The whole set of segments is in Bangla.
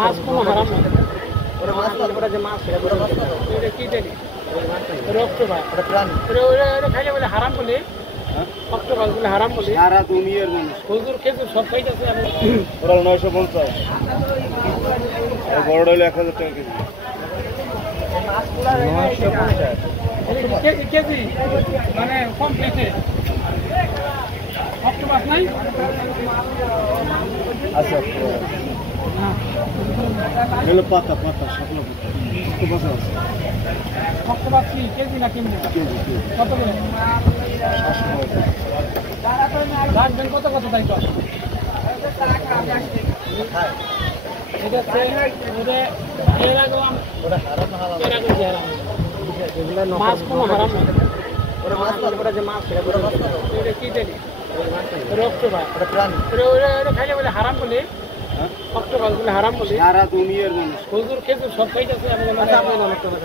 মাছ কোনো হারাম না। ওরা মাছ করে যে মাছ সেটা এটা কি জানি রক্ত ভাই ওটা প্রাণ ওটা খাইলে বলে হারাম বলে রক্ত ভাই বলে হারাম বলে সারা দুনিয়ার মানুষ হুজুর খেজুর সব খাইতেছে ওরা 950 আর বড় হইলে 1000 টাকা কেজি মাছগুলা 950 কেজি মানে কম পেছে রক্ত মাছ নাই আচ্ছা হলো পাতা শাপলা কত বছর আছে কত বাকি কেজি না কেমন কেজি কত করে 700 রাখবেন কত তাই তো এটা ওরে এর আগে ওটা হারাম না হালাল এর আগে হারাম এগুলা মাছ কোনো হারাম না ওরে মাছ করে যে মাছ এটা কি জানি রক্ত ভাই ওটা প্রাণ ওরে খাইলে বলে হারাম বলে রক্ত ভাই বলে হারাম বলে সারা দুনিয়ার মানুষ হুজুর খেজুর সব খাইতেছে আমি না রক্ত ভাই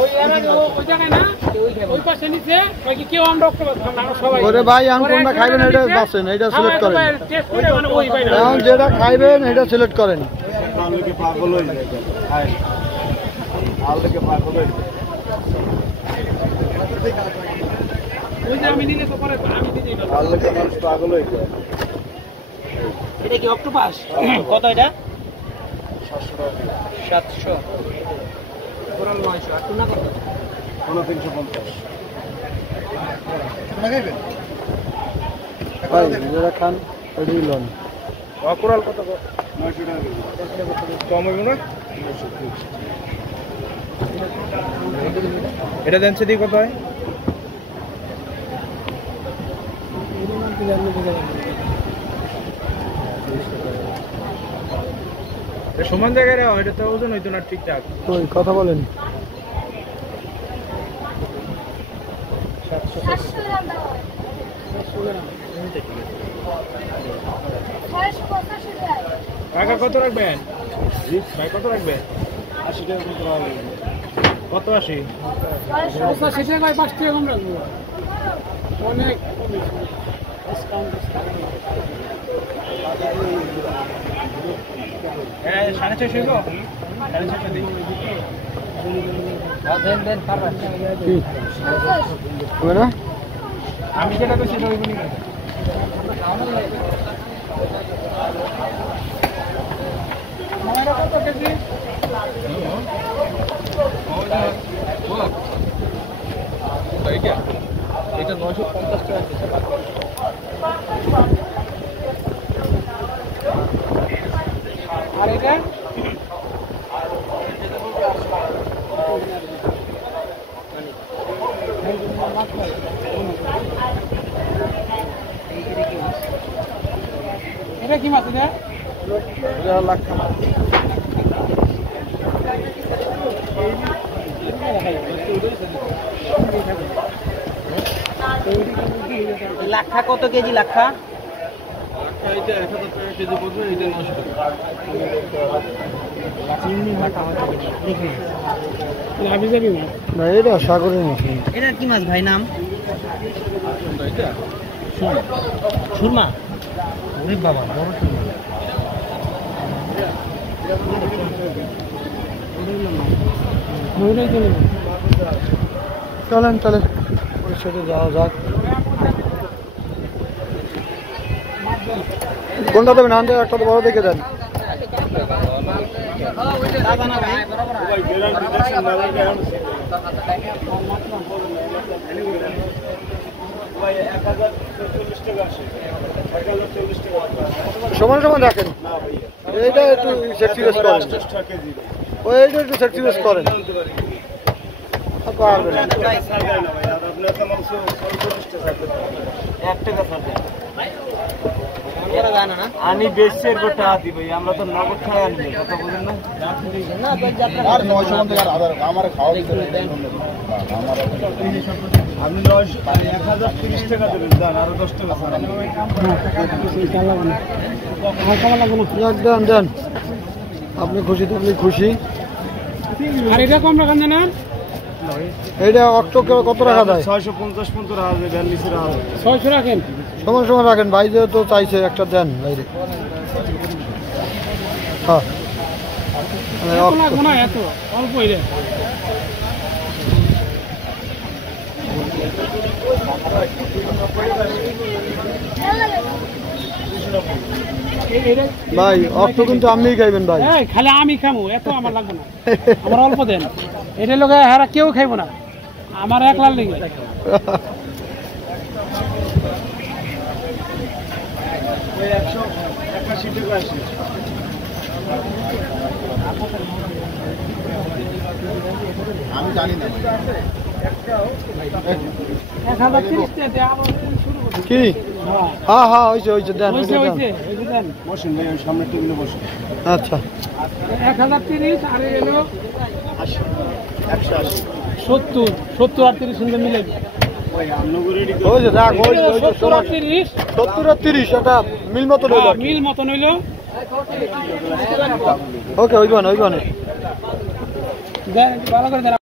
ওই এর আগে ওই জায়গায় না ওই পাশে নিচে কি কেউ আমরা রক্ত ভাই খান না সবাই ওরে ভাই আম কোনটা খাইবেন এটা বাছেন এটা সিলেক্ট করেন টেস্ট করে মানে ওই ভাই এখন যেটা খাইবেন এটা সিলেক্ট করেন আলুকে পাগল হয়ে যায় খায় আলুকে পাগল হয়ে যায় ওই যে আমি নিলে তো পরে আমি দিই না আলুকে মানুষ পাগল হয়ে যায় এটা কি অক্টোপাস কত এটা 700 পুরো 900 আর টুনা কত 350 টুনা খাইবেন ভাই যারা খান ওই লন অকুরাল কত 900 টাকা কম হবে না এটা দেন সেদি কত হয় সমান জায়গায় এটা তো ওজন হইতো না ঠিকঠাক ওই কথা বলেন 700 গ্রাম কাকা কত রাখবেন ভাই কত রাখবেন 80 টাকা কত 80 85 টাকায় 5 টাকা কম রাখবো অনেক ডিসকাউন্ট সাড়ে 600 দেন আমি যেটা তো সেটা হইব না কত কেজি এটা 950 টাকা আর এটা এটা কি মাছ এটা লাক্ষা মাছ লাক্ষা কত কেজি লাক্ষা এটা 1000 টাকা কেজি পড়বে এটা 900 টাকা লাভি যাবি না এটা সাগরের মাছ এটা কি মাছ ভাই নাম এটা সুরমা ওরে বাবা বড় সুরমা চলেন ওই সাথে যাওয়া যাক কোনটা দেবেন আনতে একটা বড় দেখে দেন সমান রাখেন এইটা একটু সেক্সিলেস করেন ওইটা একটু সেক্সিলেস করেন পারবেন আনি বেশি গোটা দি ভাই আমরা তো নগদ খাই আনি কথা বলেন না আর 900 টাকা আধার আমার খাওয়া আপনি 1030 টাকা দেবেন জান আর 10 টাকা স্যার দেন আপনি খুশি থাকলে খুশি আর এটা কম রাখেন না এইটা অক্টোবর কত টাকা দেয় 650 পর্যন্ত রাখা যায় দেন নিচে রাখা 600 রাখেন সমান রাখেন ভাই যেহেতু চাইছে একটা দেন বাইরে হ্যাঁ এত লাগবো না, এত অল্প রে। ভাই অর্থ কিন্তু আপনিই খাইবেন ভাই। খালি আমি খামো, এত আমার লাগবে না, আমার অল্প দেন। এটা লোকে হারা কেউ খাইবো না, আমার একলার লেগে। আমি জানি না কি। হ্যাঁ হ্যাঁ হয়েছে হয়েছে, দেন সামনে টেবিলে বসে। আচ্ছা 1030 আর এলো 70 70 আর 30 সুন্দর মিলে হয়েছে। দেখ 70 আর 30 70 আর 30 এটা মিল মতো হইল, মিল মতন হইলো। ওকে হইবান হইবান। ভালো করে দেন।